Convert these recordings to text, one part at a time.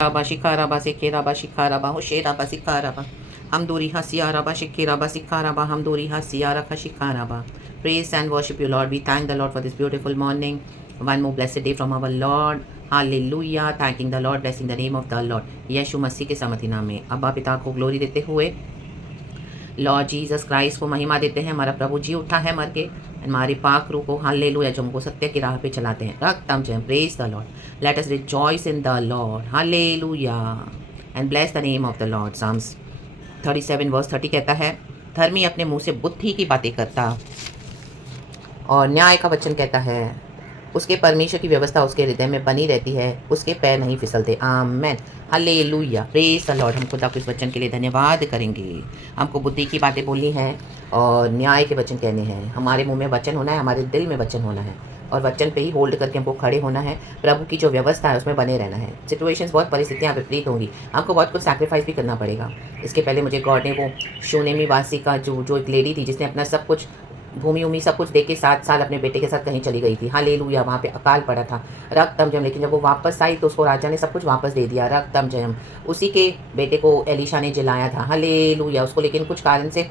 Raba shikaraba sekiraba shikaraba hosheraba sikaraba. Hamduri hasiyaraba shikiraba sikaraba hamduri hasiyara kashikaraba. Praise and worship you, Lord. We thank the Lord for this beautiful morning. One more blessed day from our Lord. Hallelujah. Thanking the Lord, blessing the name of the Lord. यीशु मसीह के समर्थी नाम में अब्बा पिता को glory देते हुए Lord Jesus Christ को महिमा देते हैं। हमारा प्रभु जी उठा है मर के, हमारे पाक रूह को हालेलुया जो हमको सत्य की राह पे चलाते हैं। रक्तम जय praise the Lord, let us rejoice in the Lord, hallelujah and bless the name of the Lord. Psalms 37 verse 30 कहता है, धर्मी अपने मुंह से बुद्धि की बातें करता और न्याय का वचन कहता है उसके परमेश्वर की व्यवस्था उसके हृदय में बनी रहती है, उसके पैर नहीं फिसलते। आमेन, हालेलुया, प्रेज द लॉर्ड। हम खुदा को इस वचन के लिए धन्यवाद करेंगे। हमको बुद्धि की बातें बोलनी है और न्याय के वचन कहने हैं। हमारे मुंह में वचन होना है, हमारे दिल में वचन होना है और वचन पे ही होल्ड करके हमको खड़े होना है। प्रभु की जो व्यवस्था है उसमें बने रहना है। सिचुएशंस बहुत, परिस्थितियाँ विपरीत होंगी, हमको बहुत कुछ सैक्रिफाइस भी करना पड़ेगा। इसके पहले मुझे गॉड ने वो शूनेमी वासी का जो एक लेडी थी जिसने अपना सब कुछ भूमि उमी सब कुछ दे के 7 साल अपने बेटे के साथ कहीं चली गई थी। हालेलुया, वहाँ पे अकाल पड़ा था, रक्तम जयम। लेकिन जब वो वापस आई तो उसको राजा ने सब कुछ वापस दे दिया, रक्तम जयम। उसी के बेटे को एलीशा ने जलाया था, हालेलुया। उसको लेकिन कुछ कारण से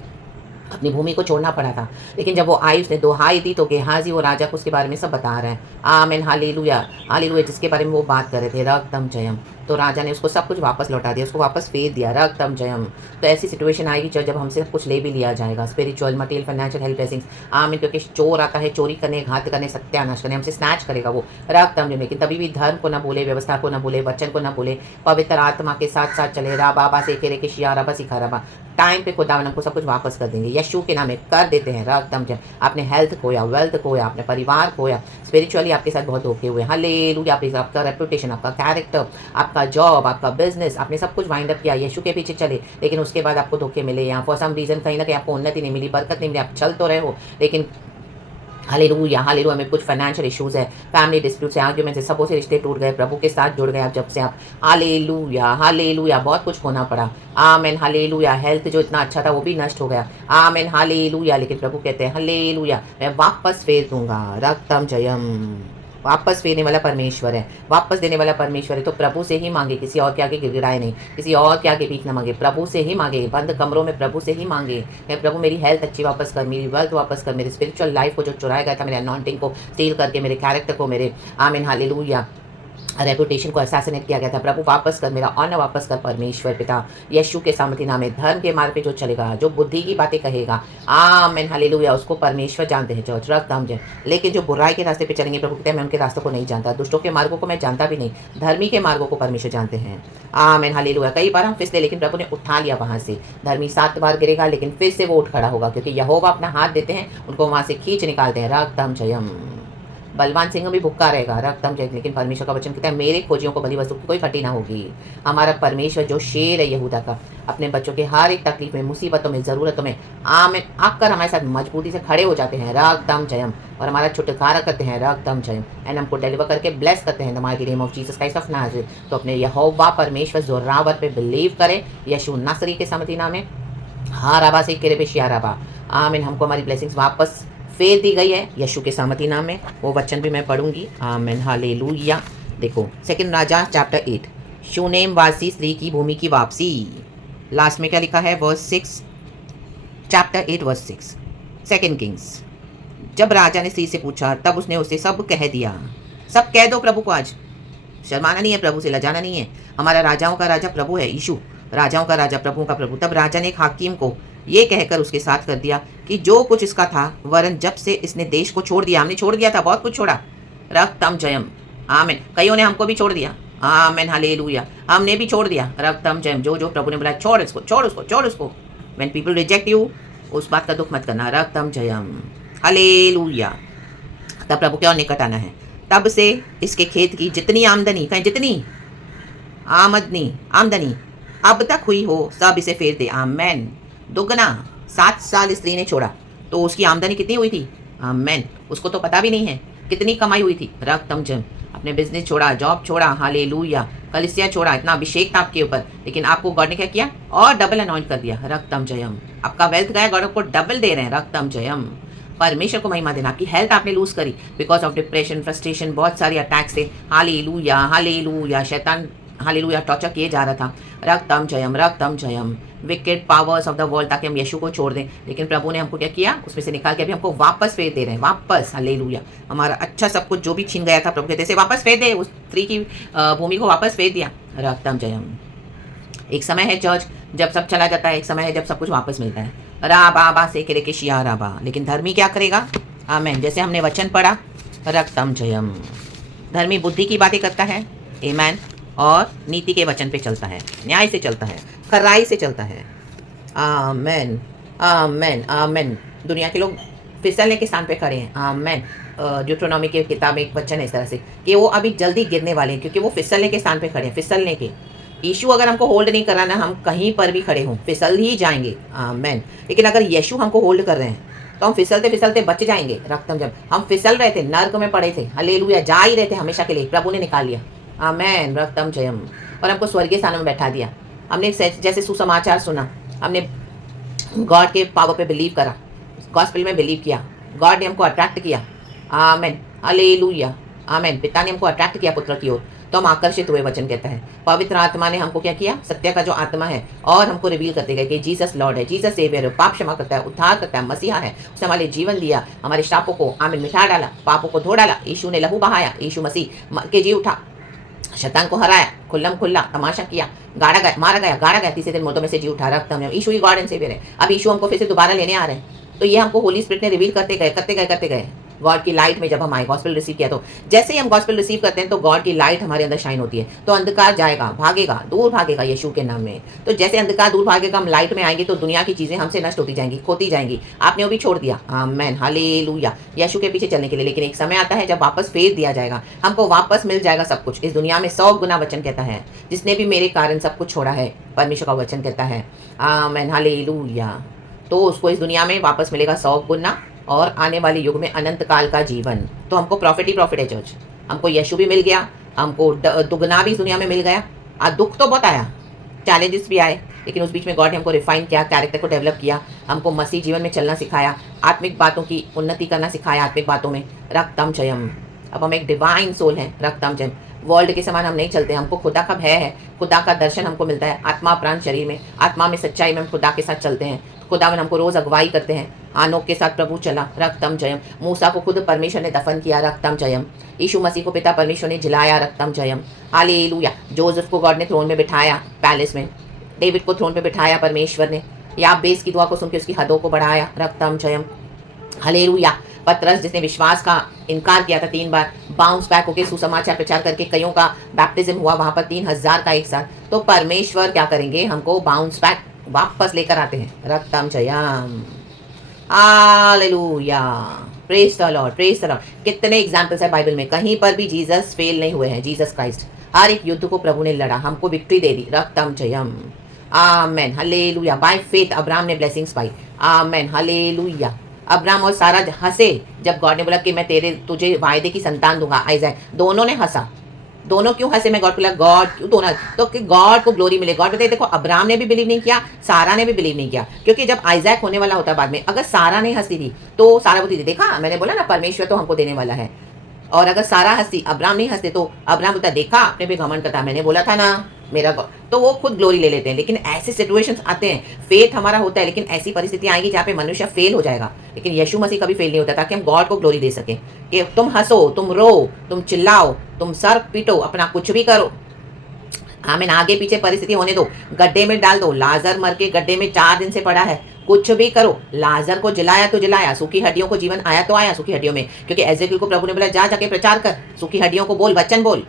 अपनी भूमि को छोड़ना पड़ा था। लेकिन जब वो आई, उसने दोहाई दी तो गेहाजी वो राजा को उसके बारे में सब बता रहे हैं। आमीन, हालेलुया, हालेलुया, जिसके बारे में वो बात कर रहे थे, रक्तम जयम। तो राजा ने उसको सब कुछ वापस लौटा दिया, उसको वापस फेर दिया, रक्तम जयम। तो ऐसी सिचुएशन आएगी जब हमसे सब कुछ ले भी लिया जाएगा, spiritual, material, financial help blessings. आमीन, क्योंकि चोर आता है चोरी करने, घात करने, सत्यानाश करने, हमसे स्नैच करेगा वो, रक्तम जयम। लेकिन तभी भी धर्म को ना बोले, व्यवस्था को ना बोले, वचन को ना बोले, पवित्र आत्मा के साथ साथ चले, रा बाबा से खेरे के शिया रबा सिखा रबा, टाइम पे खुदावन हमको सब कुछ वापस कर देंगे। यीशु के नाम में कर देते हैं, रक्तम जय। आपने हेल्थ खोया, वेल्थ खोया, आपने परिवार खोया, स्पिरिचुअली आपके साथ बहुत धोखे हुए, हालेलुया। आपका रेपुटेशन, आपका कैरेक्टर, आपका जॉब, आपका बिजनेस, आपने सब कुछ वाइंड अप किया, यीशु के पीछे चले, लेकिन उसके बाद आपको धोखे मिले, या फॉर सम रीजन कहीं ना कहीं आपको उन्नति नहीं मिली, बरकत नहीं मिली, आप चल तो रहे हो लेकिन हालेलुया, हालेलुया में कुछ फाइनेंशियल इश्यूज है, फैमिली डिस्प्यूट्स है, आर्ग्यूमेंट्स है, सबों से रिश्ते टूट गए, प्रभु के साथ जुड़ गए आप जब से आप, हालेलुया, हालेलुया, बहुत कुछ होना पड़ा। आमेन, हालेलुया। हेल्थ जो इतना अच्छा था वो भी नष्ट हो गया, आमेन, हालेलुया। लेकिन प्रभु कहते हैं हालेलुया, मैं वापस फेर दूंगा, रक्तम जयम। वापस फेरने वाला परमेश्वर है, वापस देने वाला परमेश्वर है। तो प्रभु से ही मांगे, किसी और के आगे गिड़गिड़ाए नहीं, किसी और के आगे भीख ना मांगे, प्रभु से ही मांगे, बंद कमरों में प्रभु से ही मांगे। मैं प्रभु मेरी हेल्थ अच्छी वापस कर, मेरी वेल्थ वापस कर, मेरी स्पिरिचुअल लाइफ को जो चुराया गया था, मेरे अनॉइंटिंग को स्टील करके, मेरे कैरेक्टर को, मेरे आमीन, हालेलुया, रेपुटेशन को असैसिनेट किया गया था, प्रभु वापस कर, मेरा ऑनर वापस कर परमेश्वर पिता, यीशु के सामर्थ्य नाम में। धर्म के मार्ग पे जो चलेगा, जो बुद्धि की बातें कहेगा, आमीन, हालेलुया, उसको परमेश्वर जानते हैं, चर्च रक्तम जय। लेकिन जो बुराई के रास्ते पे चलेंगे, प्रभु कहते हैं मैं उनके रास्तों को नहीं जानता, दुष्टों के मार्गों को मैं जानता भी नहीं, धर्मी के मार्गों को परमेश्वर जानते हैं। आमीन, हालेलुया। कई बार हम फिसले लेकिन प्रभु ने उठा लिया वहां से। धर्मी 7 बार गिरेगा लेकिन फिर से वो उठ खड़ा होगा, क्योंकि यहोवा अपना हाथ देते हैं, उनको वहां से खींच निकालते हैं, रक्तम जयम। बलवान सिंह भी भुक्का रहेगा, रक्तम जय। लेकिन परमेश्वर का वचन कहता है मेरे खोजियों को भली वस्तु की कोई फटी ना होगी। हमारा परमेश्वर जो शेर है यहूदा का, अपने बच्चों के हर एक तकलीफ में, मुसीबतों में, ज़रूरतों में आमीन आकर हमारे साथ मजबूती से खड़े हो जाते हैं, रक्तम जयम, और हमारा छुटकारा करते हैं, रक्तम जयम, एंड हमको डिलीवर करके ब्लेस करते हैं, the mighty name of Jesus Christ of Nazareth. तो अपने यहोवा परमेश्वर जोरावर पे बिलीव करें, यीशु नासरी के सामर्थी नाम में, हाँ राबा से केरे पे शिया राबा, आमीन। हमको हमारी ब्लेसिंग्स वापस फेर दी गई है यीशु के सामर्थी नाम में। वो वचन भी मैं पढ़ूंगी, आमीन, हालेलुया। देखो 2 राजा चैप्टर 8, शूनेम वासी स्त्री की भूमि की वापसी। लास्ट में क्या लिखा है, वर्स 6, चैप्टर 8 वर्स 6, 2 किंग्स। जब राजा ने स्त्री से पूछा तब उसने उसे सब कह दिया। सब कह दो प्रभु को आज, शर्माना नहीं है, प्रभु से लजाना नहीं है। हमारा राजाओं का राजा प्रभु है, यीशु राजाओं का राजा, प्रभुओं का प्रभु। तब राजा ने एक हाकिम को ये कहकर उसके साथ कर दिया कि जो कुछ इसका था, वरन जब से इसने देश को छोड़ दिया, हमने छोड़ दिया था, बहुत कुछ छोड़ा, रक्तम जयम, आमीन। कईयों ने हमको भी छोड़ दिया, आमीन, हालेलुया, हमने भी छोड़ दिया, रक्तम जयम। जो जो प्रभु ने बोला छोड़ इसको, छोड़ उसको, छोड़ उसको। व्हेन पीपल रिजेक्ट यू, उस बात का दुख मत करना, रक्तम जयम, हालेलुया। तब प्रभु के और निकट आना है। तब से इसके खेत की जितनी आमदनी, कहीं जितनी आमदनी अब तक हुई हो, सब इसे फेर दे, आमेन। दुगना। 7 साल स्त्री ने छोड़ा तो उसकी आमदनी कितनी हुई थी, आमेन। उसको तो पता भी नहीं है कितनी कमाई हुई थी, रक्तम जयम। अपने बिजनेस छोड़ा, जॉब छोड़ा, हालेलुया, कलिसिया छोड़ा, इतना अभिषेक था आपके ऊपर, लेकिन आपको गॉड ने क्या किया, और डबल अनॉइंट कर दिया, रक्तम जयम। आपका वेल्थ गया, गॉड आपको डबल दे रहे हैं, रक्तम जयम। परमेश्वर को महिमा देना। आपकी हेल्थ आपने लूज करी बिकॉज ऑफ डिप्रेशन, फ्रस्ट्रेशन, बहुत सारे अटैक्स थे, हालेलुया, हालेलुया। शैतान हालेलुया टॉर्चर किए जा रहा था। रक्तम जयम wicked powers of the world, ताकि हम यीशु को छोड़ दें। लेकिन प्रभु ने हमको क्या किया, उसमें से निकाल के अभी हमको वापस फेर दे रहे हैं, वापस। हालेलुया हमारा अच्छा सब कुछ जो भी छीन गया था प्रभु कहते से वापस फेर दे, उस स्त्री की भूमि को वापस फेर दिया। रक्तम जयम। एक समय है चर्च जब सब चला जाता है, एक समय है जब सब कुछ वापस मिलता है। राबा से करे के शिया राबा। लेकिन धर्मी क्या करेगा? आमेन। जैसे हमने वचन पढ़ा, रक्तम जयम। धर्मी बुद्धि की बातें करता है, आमेन, और नीति के वचन पे चलता है, न्याय से चलता है, खराई से चलता है। आमेन आमेन आमेन। दुनिया के लोग फिसलने के स्थान पे खड़े हैं। आमेन। ड्यूट्रोनॉमी की किताब में एक वचन है इस तरह से कि वो अभी जल्दी गिरने वाले हैं, क्योंकि वो फिसलने के स्थान पे खड़े हैं, फिसलने के। यीशु अगर हमको होल्ड नहीं कराना, हम कहीं पर भी खड़े हों फिसल ही जाएंगे। आमेन। लेकिन अगर यीशु हमको होल्ड कर रहे हैं तो हम फिसलते फिसलते बच जाएंगे। रक्तम जब हम फिसल रहे थे, नर्क में पड़े थे, हालेलुया, जा ही रहे थे हमेशा के लिए, प्रभु ने निकाल लिया। आमेन। रक्तम जयम। और हमको स्वर्गीय स्थानों में बैठा दिया। हमने जैसे सुसमाचार सुना, हमने गॉड के पावर पे बिलीव करा, गॉस्पेल में बिलीव किया, गॉड ने हमको अट्रैक्ट किया। आमेन। हालेलुया। आमेन। पिता ने हमको अट्रैक्ट किया पुत्र की ओर, तो हम आकर्षित हुए। वचन कहता है पवित्र आत्मा ने हमको क्या किया, सत्य का जो आत्मा है, और हमको रिवील करते गए कि जीसस लॉर्ड है, जीसस सेवियर है, पाप क्षमा करता है, उद्धार करता है, मसीहा है। उसने हमारे जीवन दिया, हमारे श्रापों को आमीन मिटा डाला, पापों को धो डाला। यीशु ने लहू बहाया, यीशु मसीह मर के जी उठा, शैतान को हराया, खुल्लम खुल्ला तमाशा किया, गाड़ा गया, मारा गया, गाड़ा गया, तीसरे दिन मुर्दों में से जी उठा। रक्त हमने, यीशु ही गॉड एंड सेवियर है। अब यीशु हमको फिर से दोबारा लेने आ रहे हैं, तो ये हमको होली स्पिरिट ने रिवील करते गए गॉड की लाइट में। जब हम आए गॉस्पेल रिसीव किया, तो जैसे ही हम गॉस्पेल रिसीव करते हैं तो गॉड की लाइट हमारे अंदर शाइन होती है, तो अंधकार जाएगा, भागेगा, दूर भागेगा यीशु के नाम में। तो जैसे अंधकार दूर भागेगा, हम लाइट में आएंगे, तो दुनिया की चीजें हमसे नष्ट होती जाएंगी, खोती जाएंगी। आपने वो भी छोड़ दिया। आमेन। हालेलुया। यीशु के पीछे चलने के लिए। लेकिन एक समय आता है जब वापस फेर दिया जाएगा, हमको वापस मिल जाएगा सब कुछ इस दुनिया में 100 गुना। वचन कहता है जिसने भी मेरे कारण सब कुछ छोड़ा है, परमेश्वर का वचन कहता है। आमेन। हालेलुया। तो उसको इस दुनिया में वापस मिलेगा 100 गुना, और आने वाले युग में अनंत काल का जीवन। तो हमको प्रॉफिट ही प्रॉफिट है चर्च। हमको यीशु भी मिल गया, हमको दुगना भी इस दुनिया में मिल गया। दुख तो बहुत आया, चैलेंजेस भी आए, लेकिन उस बीच में गॉड ने हमको रिफाइन किया, कैरेक्टर को डेवलप किया, हमको मसीह जीवन में चलना सिखाया, आत्मिक बातों की उन्नति करना सिखाया, आत्मिक बातों में। रक्तम जयम। अब हम एक डिवाइन सोल हैं। रक्तम जयम। वर्ल्ड के समान हम नहीं चलते, हमको खुदा का भय है, खुदा का दर्शन हमको मिलता है, आत्मा प्राण शरीर में, आत्मा में सच्चाई में हम खुदा के साथ चलते हैं। खुदावन हमको रोज अगुवाई करते हैं। आनोक के साथ प्रभु चला। रक्तम जयम। मूसा को खुद परमेश्वर ने दफन किया। रक्तम जयम। यीशु मसीह को पिता परमेश्वर ने जिलाया। रक्तम जयम। हालेलुया। जोसेफ को गॉड ने थ्रोन में बिठाया पैलेस में, डेविड को थ्रोन में बिठाया परमेश्वर ने। याबेस की दुआ को सुन के उसकी हदों को बढ़ाया। रक्तम जयम। हालेलुया। पतरस जिसने विश्वास का इनकार किया था 3 बार, बाउंस बैक होकर सुसमाचार प्रचार करके कईयों का बैप्टिज्म हुआ वहां पर 3000 का एक साथ। तो परमेश्वर क्या करेंगे, हमको बाउंस बैक वापस लेकर आते हैं। रक्तम जयम। Hallelujah. Praise the lord, praise the lord. कितने एग्जाम्पल्स है बाइबल में, कहीं पर भी जीसस फेल नहीं हुए हैं। जीसस क्राइस्ट हर एक युद्ध को प्रभु ने लड़ा, हमको विक्ट्री दे दी। रक्तम जयम। Amen. Hallelujah. By faith Abraham ने ब्लेसिंग्स पाई। आमेन। हालेलुया। अब्राहम और सारा हंसे जब गॉड ने बोला कि मैं तुझे वायदे की संतान दूंगा, आइजैक। दोनों ने हंसा। दोनों क्यों हंसे? मैं गॉड को लगा, गॉड क्यों दोनों, तो कि गॉड को ग्लोरी मिले। गॉड बताइए, देखो अब्राहम ने भी बिलीव नहीं किया, सारा ने भी बिलीव नहीं किया, क्योंकि जब आइजैक होने वाला होता बाद में, अगर सारा नहीं हंसती थी तो सारा बोलती थी, देखा मैंने बोला ना परमेश्वर तो हमको देने वाला है। और अगर सारा हंसती, अब्राहम नहीं हंसते, तो अब्राहम बोलता, देखा आपने भी घमंड करता, मैंने बोला था ना मेरा गॉड। तो वो खुद ग्लोरी ले लेते हैं। लेकिन ऐसे सिचुएशंस आते हैं, फेथ हमारा होता है, लेकिन ऐसी परिस्थिति आएगी जहाँ पे मनुष्य फेल हो जाएगा। लेकिन यीशु मसीह कभी फेल नहीं होता, ताकि हम गॉड को ग्लोरी दे सकें कि तुम हंसो, तुम रो, तुम चिल्लाओ, तुम सर पीटो, अपना कुछ भी करो। आमीन। आगे पीछे परिस्थिति होने दो, गड्ढे में डाल दो। लाजर मर के गड्ढे में 4 दिन से पड़ा है, कुछ भी करो। लाजर को जलाया तो जलाया, सूखी हड्डियों को जीवन आया तो आया सूखी हड्डियों में, क्योंकि एजेकियल को प्रभु ने बोला, जा जाके प्रचार कर, सूखी हड्डियों को बोल, वचन बोल।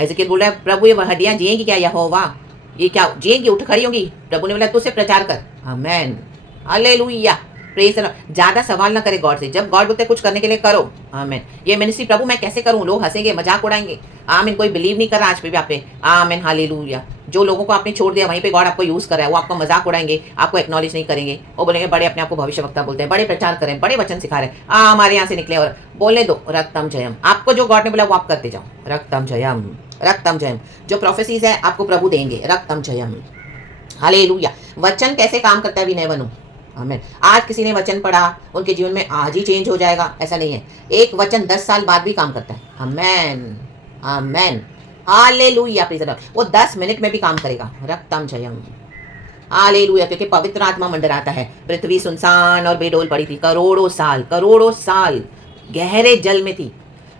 एजेकियल बोल रहा है, प्रभु ये हड्डियां जिएंगी क्या? यहोवा ये क्या जिएंगी, उठ खड़ी होंगी? प्रभु ने बोला, तू से प्रचार कर। आमेन। हालेलुया। Praise the Lord. ज्यादा सवाल ना करे गॉड से, जब गॉड बोलते कुछ करने के लिए करो। आमीन। ये मिनिस्ट्री प्रभु मैं कैसे करूं? लोग हंसेंगे, मजाक उड़ाएंगे। आमीन। कोई बिलीव नहीं कर रहा आज पे भी आप पे। आमीन। हालेलुया। जो लोगों को आपने छोड़ दिया वहीं पे गॉड आपको यूज कर रहा है, वो आपको मजाक उड़ाएंगे, आपको एक्नॉलेज नहीं करेंगे। वो बोलेंगे बड़े अपने आपको भविष्यवक्ता बोलते हैं, बड़े प्रचार करें, बड़े वचन सिखा रहे हैं, हमारे यहाँ से निकले और बोलने दो। रक्तम जयम। आपको जो गॉड ने बोला वो आप करते जाओ। रक्तम जयम। रक्तम जयम। जो प्रोफेसीज है आपको प्रभु देंगे। रक्तम जयम। हालेलुया। वचन कैसे काम करता है विनय बनो। आमीन। आज किसी ने वचन पढ़ा, उनके जीवन में आज ही चेंज हो जाएगा, ऐसा नहीं है। एक वचन 10 साल बाद भी काम करता है। आमीन। आमीन। Hallelujah praise the Lord. वो 10 मिनट में भी काम करेगा। रक्तम जयम। हालेलुया, क्योंकि पवित्र आत्मा मंडराता है। पृथ्वी सुनसान और बेडौल पड़ी थी, करोड़ों साल गहरे जल में थी।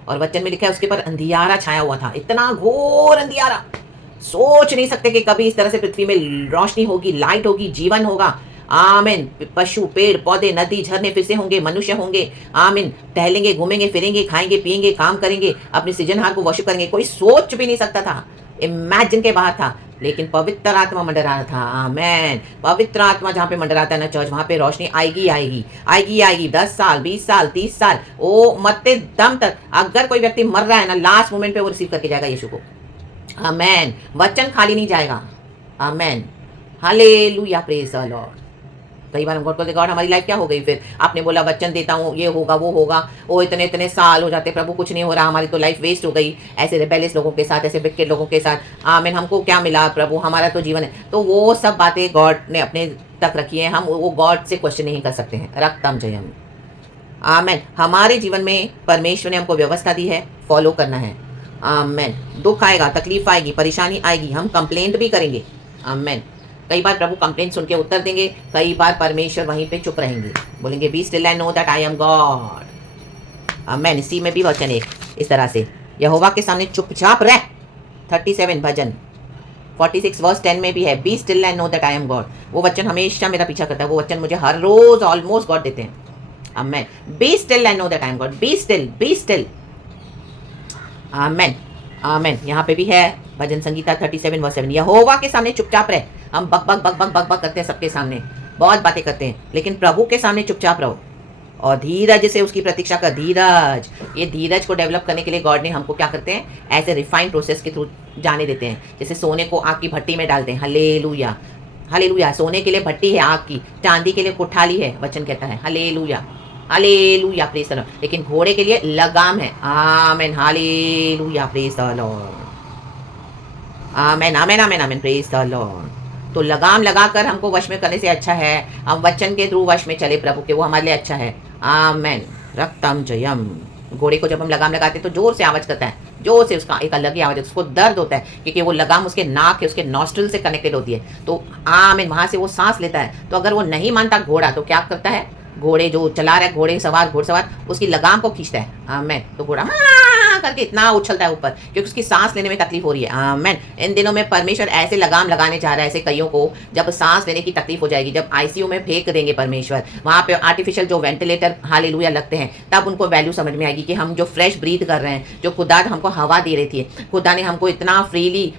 और वचन में लिखा है उसके पर अंधियारा छाया हुआ था, इतना घोर अंधियारा, सोच नहीं सकते कि कभी इस तरह से पृथ्वी में रोशनी होगी, लाइट होगी, जीवन होगा। आमीन। पशु, पेड़ पौधे, नदी, झरने फिर से होंगे, मनुष्य होंगे। आमीन। टहलेंगे, घूमेंगे, फिरेंगे, खाएंगे, पिएंगे, काम करेंगे, अपने सृजनहार को वर्शिप करेंगे। कोई सोच भी नहीं सकता था, इमेजिन के बाहर था। लेकिन पवित्र आत्मा मंडरा रहा था। आमेन। पवित्र आत्मा जहाँ पे मंडराता है ना चर्च, वहाँ पे रोशनी आएगी आएगी आएगी आएगी। 10 साल, 20 साल, 30 साल, ओ मरते दम तक। अगर कोई व्यक्ति मर रहा है ना, लास्ट मोमेंट पे वो रिसीव करके जाएगा यीशु को। आमेन। वचन खाली नहीं जाएगा। Amen. Hallelujah, praise the lord. कई बार हम गॉड को देखा, गॉड हमारी लाइफ क्या हो गई फिर? आपने बोला वचन देता हूँ, ये होगा वो होगा, वो इतने इतने साल हो जाते, प्रभु कुछ नहीं हो रहा, हमारी तो लाइफ वेस्ट हो गई ऐसे रिबेलियस लोगों के साथ, ऐसे विकेट लोगों के साथ। आमीन। हमको क्या मिला प्रभु? हमारा तो जीवन है। तो वो सब बातें गॉड ने अपने तक रखी है, हम वो गॉड से क्वेश्चन नहीं कर सकते हैं। रक्तम जयम। आमीन। हमारे जीवन में परमेश्वर ने हमको व्यवस्था दी है, फॉलो करना है। आमीन। दुख आएगा, तकलीफ आएगी, परेशानी आएगी, हम कंप्लेंट भी करेंगे। आमीन। कई बार प्रभु कंप्लेंट सुन के उत्तर देंगे, कई बार परमेश्वर वहीं पे चुप रहेंगे, बोलेंगे be still and know that I am God. आमीन। इसी में भी वचन एक इस तरह से, यहोवा के सामने चुपचाप रह। 37 भजन 46 वर्स 10 में भी है, be still and know that I am God. वो वचन हमेशा मेरा पीछा करता है, वो वचन मुझे हर रोज ऑलमोस्ट गॉड देते हैं। आमीन। Be still and know that I am God, be still, be still. आमीन। आमीन। यहाँ पे भी है भजन संगीता 37 वर्स 7, यहोवा के सामने चुपचाप रह। हम बक बक बक बक बक बक करते हैं सबके सामने, बहुत बातें करते हैं, लेकिन प्रभु के सामने चुपचाप रहो और धीरज से उसकी प्रतीक्षा कर। धीरज, ये धीरज को डेवलप करने के लिए गॉड ने हमको क्या करते हैं, ऐसे रिफाइंड प्रोसेस के थ्रू जाने देते हैं। जैसे सोने को आग की भट्टी में डालते हैं। Hallelujah, hallelujah. सोने के लिए भट्टी है आग की, चांदी के लिए कुठाली है, वचन कहता है। Hallelujah, hallelujah, praise the Lord. लेकिन घोड़े के लिए लगाम है। आमीन। Hallelujah, praise the Lord. आमीन, आमीन, आमीन, आमीन, प्रेज द लॉर्ड। तो लगाम लगाकर हमको वश में करने से अच्छा है हम वचन के थ्रू वश में चले प्रभु के, वो हमारे लिए अच्छा है। आमीन। रक्तम जयम। घोड़े को जब हम लगाम लगाते हैं तो जोर से आवाज करता है, जोर से, उसका एक अलग ही आवाज है, उसको दर्द होता है क्योंकि वो लगाम उसके नाक है, उसके नॉस्ट्रिल से कनेक्टेड होती है। तो आमीन, वहां से वो सांस लेता है। तो अगर वो नहीं मानता घोड़ा तो क्या करता है, घोड़े जो चला रहा है, घोड़े सवार, घोड़सवार उसकी लगाम को खींचता है। आमीन। तो घोड़ा करके इतना उछलता है ऊपर क्योंकि उसकी सांस लेने में तकलीफ हो रही है। आमीन। इन दिनों में परमेश्वर ऐसे लगाम लगाने जा रहा है ऐसे कईयों को, जब सांस लेने की तकलीफ हो जाएगी, जब आईसीयू में फेंक देंगे परमेश्वर, वहां पे आर्टिफिशियल जो वेंटिलेटर हालेलुया लगते हैं, तब उनको वैल्यू समझ में आएगी कि हम जो फ्रेश ब्रीथ कर रहे हैं, जो खुदा हमको हवा दे रही थी, खुदा ने हमको इतना फ्रीली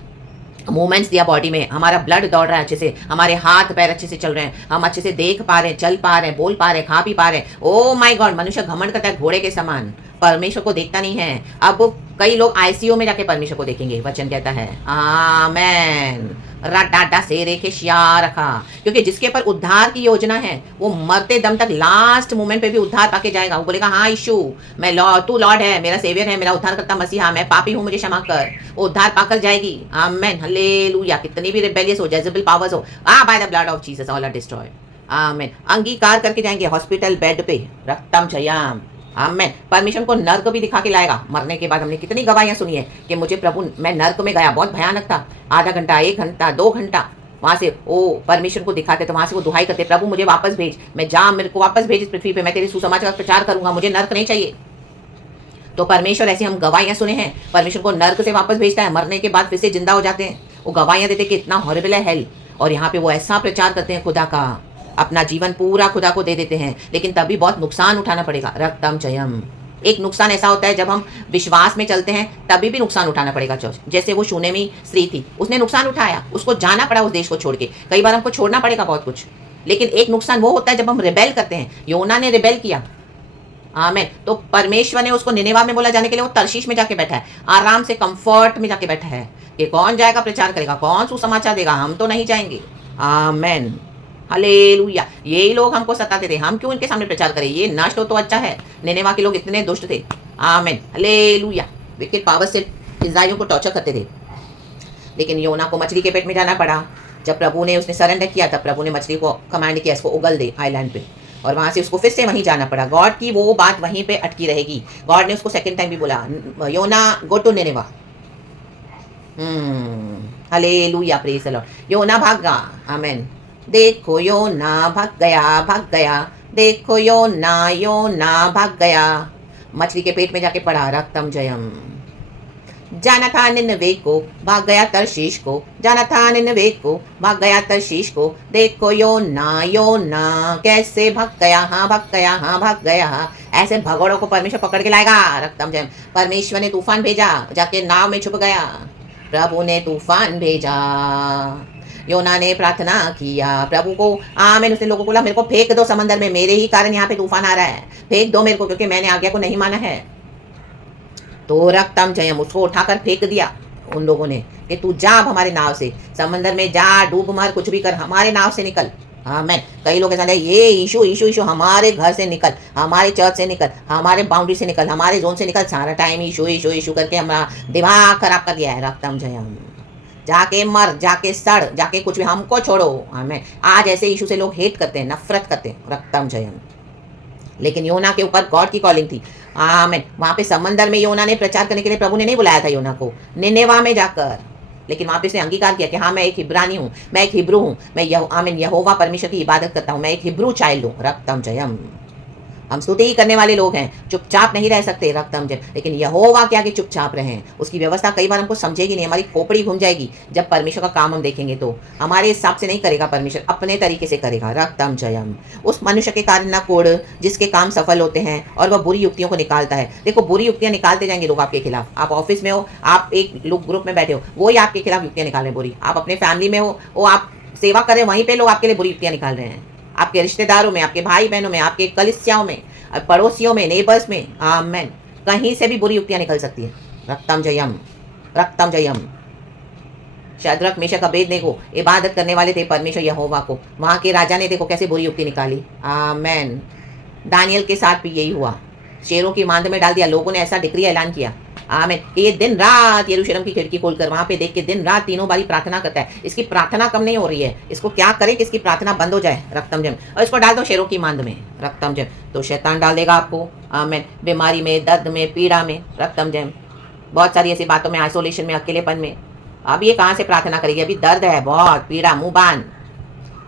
मूवमेंट्स दिया बॉडी में, हमारा ब्लड दौड़ रहा है अच्छे से, हमारे हाथ पैर अच्छे से चल रहे हैं, हम अच्छे से देख पा रहे हैं, चल पा रहे हैं, बोल पा रहे हैं, खा पी पा रहे हैं। ओ माय गॉड, मनुष्य घमंड करता है घोड़े के समान, परमेश्वर को देखता नहीं है। अब कई लोग आईसीयू में जाके परमेश्वर को देखेंगे, वचन कहता है। आमेन। डाटा से रेखे शिया रखा, क्योंकि जिसके पर उद्धार की योजना है वो मरते दम तक लास्ट मोमेंट पे भी उद्धार पाके जाएगा। वो बोलेगा हाँ यीशु, मैं लॉर्ड, तू लॉर्ड है, मेरा सेवियर है, मेरा उद्धार करता मसीहा, मैं पापी हूँ, मुझे क्षमा कर। वो उद्धार पाकर जाएगी। आमेन। हालेलुया। कितनी भी रिबेलियस हो, जेजेबल पावर्स हो, by the blood of Jesus all are destroyed. Amen. अंगीकार करके जाएंगे हॉस्पिटल बेड पे। रक्तम जयाम। आमेन। परमेश्वर को नर्क भी दिखा के लाएगा मरने के बाद। हमने कितनी गवाहियां सुनी है कि मुझे प्रभु, मैं नर्क में गया, बहुत भयानक था, आधा घंटा, 1 घंटा, 2 घंटा वहां से वो परमेश्वर को दिखाते, तो वहां से वो दुहाई करते, प्रभु मुझे वापस भेज, मैं जा, मेरे को वापस भेज इस पृथ्वी पे, मैं तेरे सुसमाचार का प्रचार करूंगा, मुझे नर्क नहीं चाहिए। तो परमेश्वर, ऐसे हम गवाहियां सुने हैं, परमेश्वर को नर्क से वापस भेजता है, मरने के बाद फिर से जिंदा हो जाते हैं। वो गवाहियां देते कि इतना हॉरिबल है हेल, और यहाँ पे वो ऐसा प्रचार करते हैं खुदा का, अपना जीवन पूरा खुदा को दे देते हैं, लेकिन तभी बहुत नुकसान उठाना पड़ेगा। रक्तम जयम। एक नुकसान ऐसा होता है जब हम विश्वास में चलते हैं, तभी भी नुकसान उठाना पड़ेगा चर्च। जैसे वो शूनेमी स्त्री थी, उसने नुकसान उठाया, उसको जाना पड़ा उस देश को छोड़ के। कई बार हमको छोड़ना पड़ेगा बहुत कुछ, लेकिन एक नुकसान वो होता है जब हम रिबेल करते हैं। योना ने रिबेल किया। आमीन। तो परमेश्वर ने उसको निनेवा में बोला जाने के लिए, वो तर्शीश में जाके बैठा है, आराम से कंफर्ट में जाके बैठा है कि कौन जाएगा प्रचार करेगा, कौन सुसमाचार देगा, हम तो नहीं जाएंगे। आमीन। हालेलुया। यही लोग हमको सताते थे, हम क्यों इनके सामने प्रचार करें, ये नष्ट हो तो अच्छा है। निनेवा के लोग इतने दुष्ट थे। आमीन। हालेलुया। विकेट पावर से इस्राएलियों को टॉर्चर करते थे, लेकिन योना को मछली के पेट में जाना पड़ा। जब प्रभु ने, उसने सरेंडर किया, तब प्रभु ने मछली को कमांड किया, इसको उगल दे आइलैंड पे, और वहां से उसको फिर से वहीं जाना पड़ा। गॉड की वो बात वहीं पे अटकी रहेगी। गॉड ने उसको सेकंड टाइम भी बोला, Jonah go to Nineveh, hallelujah, praise the Lord. Jonah भागा, आमेन। देखो योना भाग गया, देखो योना भाग गया। मछली के पेट में जाके पड़ा, रक्तम जयम। जाना था निन्नवे को, भाग गया तरशीश को, जाना था निन्नवे को, भाग गया तरशीश को। देखो योना कैसे भाग गया, हाँ भाग गया, हाँ भाग गया। ऐसे भगोड़ों को परमेश्वर पकड़ के लाएगा, रक्तम जयम। परमेश्वर ने तूफान भेजा, जाके नाव में छुप गया। प्रभु ने तूफान भेजा। योना ने प्रार्थना किया प्रभु को, आमीन। उसने लोगों को बोला, मेरे को फेंक दो समंदर में, मेरे ही कारण यहाँ पे तूफान आ रहा है, फेंक दो मेरे को, क्योंकि मैंने आज्ञा को नहीं माना है। तो रक्तम जयम, उसको उठाकर फेंक दिया उन लोगों ने कि तू जा अब हमारे नाव से, समंदर में जा, डूब मर, कुछ भी कर, हमारे नाव से निकल। हाँ मैं, कई लोग ऐसा ये ईशु हमारे घर से निकल, हमारे चर्च से निकल, हमारे बाउंड्री से निकल, हमारे जोन से निकल। सारा टाइम ईशु करके हमारा दिमाग खराब कर दिया है। रक्तम जयम, जाके मर, जाके सड़, जाके कुछ भी, हमको छोड़ो। हमें आज ऐसे इशू से लोग हेट करते हैं, नफरत करते हैं। रक्तम जयम। लेकिन योना के ऊपर गॉड की कॉलिंग थी, आमीन। वहां पे समंदर में योना ने प्रचार करने के लिए प्रभु ने नहीं बुलाया था योना को, निनेवा में जाकर। लेकिन वहां पे उसने अंगीकार किया कि हाँ मैं एक हिब्रानी हूँ, मैं एक हिब्रू हूँ, मैं आमीन यहोवा परमेश्वर की इबादत करता हूँ, मैं एक हिब्रू चाइल्ड हूँ। रक्तम जयम। हम स्तुति करने वाले लोग हैं, चुपचाप नहीं रह सकते। रक्तम जयम। लेकिन यहोवा के आगे चुपचाप रहें, उसकी व्यवस्था कई बार हमको समझेगी नहीं, हमारी खोपड़ी घूम जाएगी। जब परमेश्वर का काम हम देखेंगे तो हमारे हिसाब से नहीं करेगा परमेश्वर, अपने तरीके से करेगा। रक्तम जयम। उस मनुष्य के कारण न कोड़, जिसके काम सफल होते हैं और वह बुरी युक्तियों को निकालता है। देखो, बुरी युक्तियां निकालते जाएंगे लोग आपके खिलाफ। आप ऑफिस में हो, आप एक लोग ग्रुप में बैठे हो, वो ही आपके खिलाफ युक्तियां निकाल रहे हैं बुरी। आप अपने फैमिली में हो, वो आप सेवा करें, वहीं पे लोग आपके लिए बुरी युक्तियां निकाल रहे हैं। आपके रिश्तेदारों में, आपके भाई बहनों में, आपके कलिसियाओं में, पड़ोसियों में, नेबर्स में, आमेन। कहीं से भी बुरी युक्तियां निकल सकती है। रक्तम Jayam, रक्तम Jayam. Shadrach Meshach Abednego इबादत करने वाले थे परमेश्वर यहोवा को, वहां के राजा ने देखो कैसे बुरी युक्ति निकाली। आमेन। दानियल के साथ भी यही हुआ, शेरों की मांद में डाल दिया। लोगों ने ऐसा डिक्री ऐलान किया, आमीन, ये दिन रात यरूशलेम की खिड़की खोलकर वहां पे देख के दिन रात तीनों बारी प्रार्थना करता है। इसकी प्रार्थना कम नहीं हो रही है, इसको क्या करें कि इसकी प्रार्थना बंद हो जाए। रक्तम जयम। और इसको डाल दो शेरों की मांद में। रक्तम जयम। तो शैतान डाल देगा आपको, आमीन, बीमारी में, दर्द में, पीड़ा में। रक्तम जयम। बहुत सारी ऐसी बातों में, आइसोलेशन में, अकेलेपन में। अब ये कहाँ से प्रार्थना करेगी? अभी दर्द है, बहुत पीड़ा, मुंह बांध,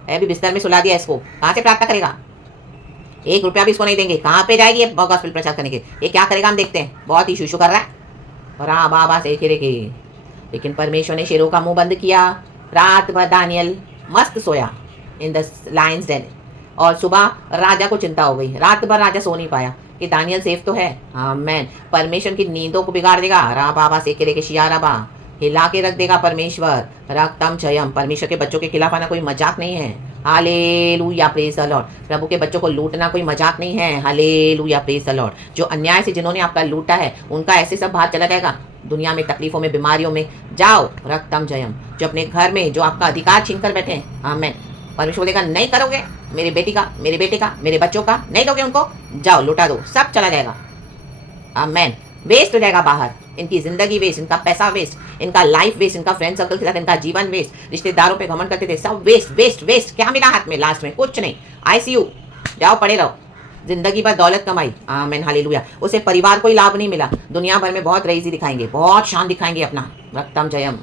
अभी बिस्तर में सुला दिया इसको, कहाँ से प्रार्थना करेगा? 1 रुपया भी इसको नहीं देंगे, कहाँ पे जाएगी ये गॉस्पेल प्रचार करने के? ये क्या करेगा हम देखते हैं। बहुत ही इशू कर रहा है, और हाँ बाबा से खेरे के। लेकिन परमेश्वर ने शेरों का मुंह बंद किया। रात भर दानियल मस्त सोया इन द लायंस डेन, और सुबह राजा को चिंता हो गई। रात भर राजा सो नहीं पाया कि दानियल सेफ तो है। आमेन। परमेश्वर की नींदों को बिगाड़ देगा। रा बाबा से खेरे के शियारा बा, हिला के रख देगा परमेश्वर। रक्तम जयम। परमेश्वर के बच्चों के खिलाफ आना कोई मजाक नहीं है। Hallelujah, praise the lord. प्रभु के बच्चों को लूटना कोई मजाक नहीं है। Hallelujah, praise the lord. जो अन्याय से जिन्होंने आपका लूटा है, उनका ऐसे सब बाहर चला जाएगा दुनिया में, तकलीफों में, बीमारियों में। जाओ, रक्तम जयम। जो अपने घर में जो आपका अधिकार छीन कर बैठे हैं, आमेन, परमेश्वर बोलेगा नहीं करोगे, मेरे बेटी का, मेरे बेटे का, मेरे बच्चों का नहीं दोगे उनको, जाओ लुटा दो, सब चला जाएगा। आमेन। वेस्ट हो जाएगा बाहर, इनकी जिंदगी वेस्ट, इनका पैसा वेस्ट, इनका लाइफ वेस्ट, इनका फ्रेंड सर्कल के साथ इनका जीवन वेस्ट, रिश्तेदारों पे घमंड करते थे, सब वेस्ट वेस्ट वेस्ट। क्या मिला हाथ में लास्ट में? कुछ नहीं। ICU जाओ, पड़े रहो, जिंदगी भर दौलत कमाई। आमीन, हालेलुया। उसे परिवार को ही लाभ नहीं मिला, दुनिया भर में बहुत रईसी दिखाएंगे, बहुत शान दिखाएंगे अपना। रक्तम जयम।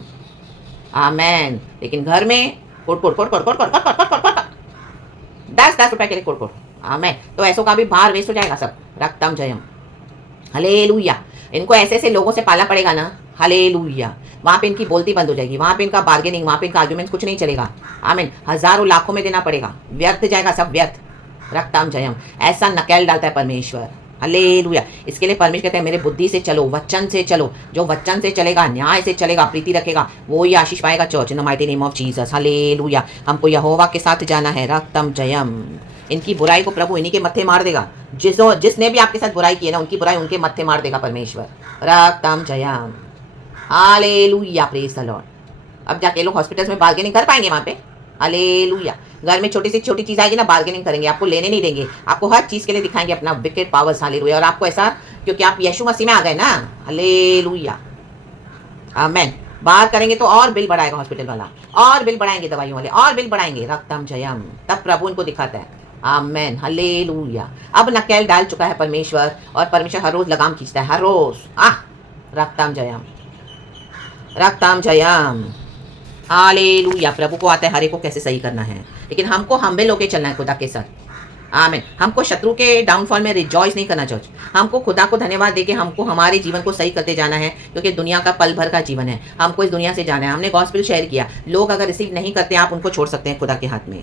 आमीन। लेकिन घर में coat coat coat coat coat coat coat coat coat 10-10 रुपए के लिए कोट कोट। आमीन। तो ऐसों का भी बाहर वेस्ट हो जाएगा सब। रक्तम जयम। हालेलुया। इनको ऐसे ऐसे लोगों से पाला पड़ेगा ना, हालेलुया। वहाँ पे इनकी बोलती बंद हो जाएगी, वहाँ पे इनका बार्गेनिंग, वहाँ पे इनका आर्ग्यूमेंट कुछ नहीं चलेगा। आमीन। हजारों लाखों में देना पड़ेगा, व्यर्थ जाएगा सब, व्यर्थ। रक्तम जयम। ऐसा नकेल डालता है परमेश्वर। हालेलुया। इसके लिए परमेश्वर कहते हैं मेरे बुद्धि से चलो, वचन से चलो। जो वचन से चलेगा, न्याय से चलेगा, प्रीति रखेगा, वो ही आशीष पाएगा church, in the mighty name of Jesus. Hallelujah. हमको यहोवा के साथ जाना है। रक्तम जयम। इनकी बुराई को प्रभु इन्हीं के मत्थे मार देगा। जिसने भी आपके साथ बुराई की है ना, उनकी बुराई उनके मत्थे मार देगा परमेश्वर। रक्तम जयम। Hallelujah, praise the lord. अब जाके लोग हॉस्पिटल्स में बार्गेनिंग कर पाएंगे वहाँ पे। हालेलुया। घर में छोटी से छोटी चीज आएगी ना, बार्गेनिंग करेंगे, आपको लेने नहीं देंगे, आपको हर चीज के लिए दिखाएंगे अपना विकेट पावर्स। हालेलुया। और आपको ऐसा, क्योंकि आप यीशु मसीह में आ गए ना। हालेलुया, आमीन। बाहर करेंगे तो और बिल बढ़ाएगा हॉस्पिटल वाला, और बिल बढ़ाएंगे दवाइयों वाले, और बिल बढ़ाएंगे। रक्तम जयम। तब प्रभु इनको दिखाता है। आमेन, हालेलुया। अब नकेल डाल चुका है परमेश्वर, और परमेश्वर हर रोज लगाम खींचता है, हर रोज। रक्तम जयम। रक्तम जयम। हालेलुया। प्रभु को आता है हर एक को कैसे सही करना है, लेकिन हमको हम्बल होके चलना है खुदा के साथ। आमीन। हमको शत्रु के डाउनफॉल में रिजॉइस नहीं करना चर्च। हमको खुदा को धन्यवाद देके हमको हमारे जीवन को सही करते जाना है, क्योंकि दुनिया का पल भर का जीवन है। हमको इस दुनिया से जाना है। हमने गॉस्पेल शेयर किया, लोग अगर रिसीव नहीं करते आप उनको छोड़ सकते हैं खुदा के हाथ में।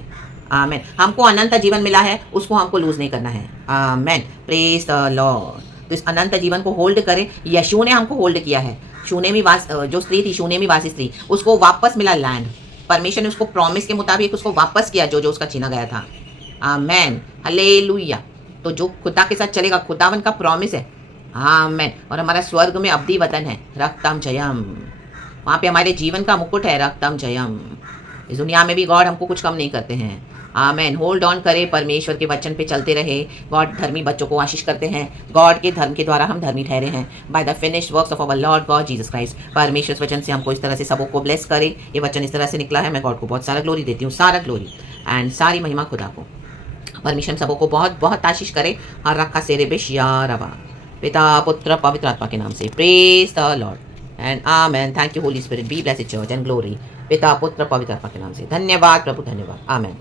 आमीन। हमको अनंत जीवन मिला है, उसको हमको लूज नहीं करना है। आमीन। Praise the Lord. तो इस अनंत जीवन को होल्ड करें। यीशु ने हमको होल्ड किया है। शूनेमी वास जो स्त्री थी, शूनेमी वासी स्त्री, उसको वापस मिला लैंड। परमेश्वर ने उसको प्रॉमिस के मुताबिक उसको वापस किया जो जो उसका छीना गया था। आमेन। हालेलुया। तो जो खुदा के साथ चलेगा, खुदावन का प्रॉमिस है। आमेन। और हमारा स्वर्ग में अब्दी वतन है, रक्तम जयम। वहाँ पे हमारे जीवन का मुकुट है, रक्तम जयम। इस दुनिया में भी गॉड हमको कुछ कम नहीं करते हैं। आमेन। होल्ड ऑन करें, परमेश्वर के वचन पे चलते रहे। गॉड धर्मी बच्चों को आशीष करते हैं। गॉड के धर्म के द्वारा हम धर्मी ठहरे हैं by the finished works of our Lord God Jesus Christ. परमेश्वर इस वचन से हमको इस तरह से सबों को ब्लेस करे। ये वचन इस तरह से निकला है। मैं गॉड को बहुत सारा ग्लोरी देती हूँ, सारा ग्लोरी एंड सारी महिमा खुदा को। परमेश्वर सबों को बहुत बहुत आशीष करे। हर रखा सेरे बेशियारबा, पिता पुत्र पवित्र आत्मा के नाम से। Praise the Lord and amen. Thank you Holi spirit. Be blessed church and glory. पिता पुत्र पवित्र आत्मा के नाम से। धन्यवाद प्रभु, धन्यवाद। आमेन।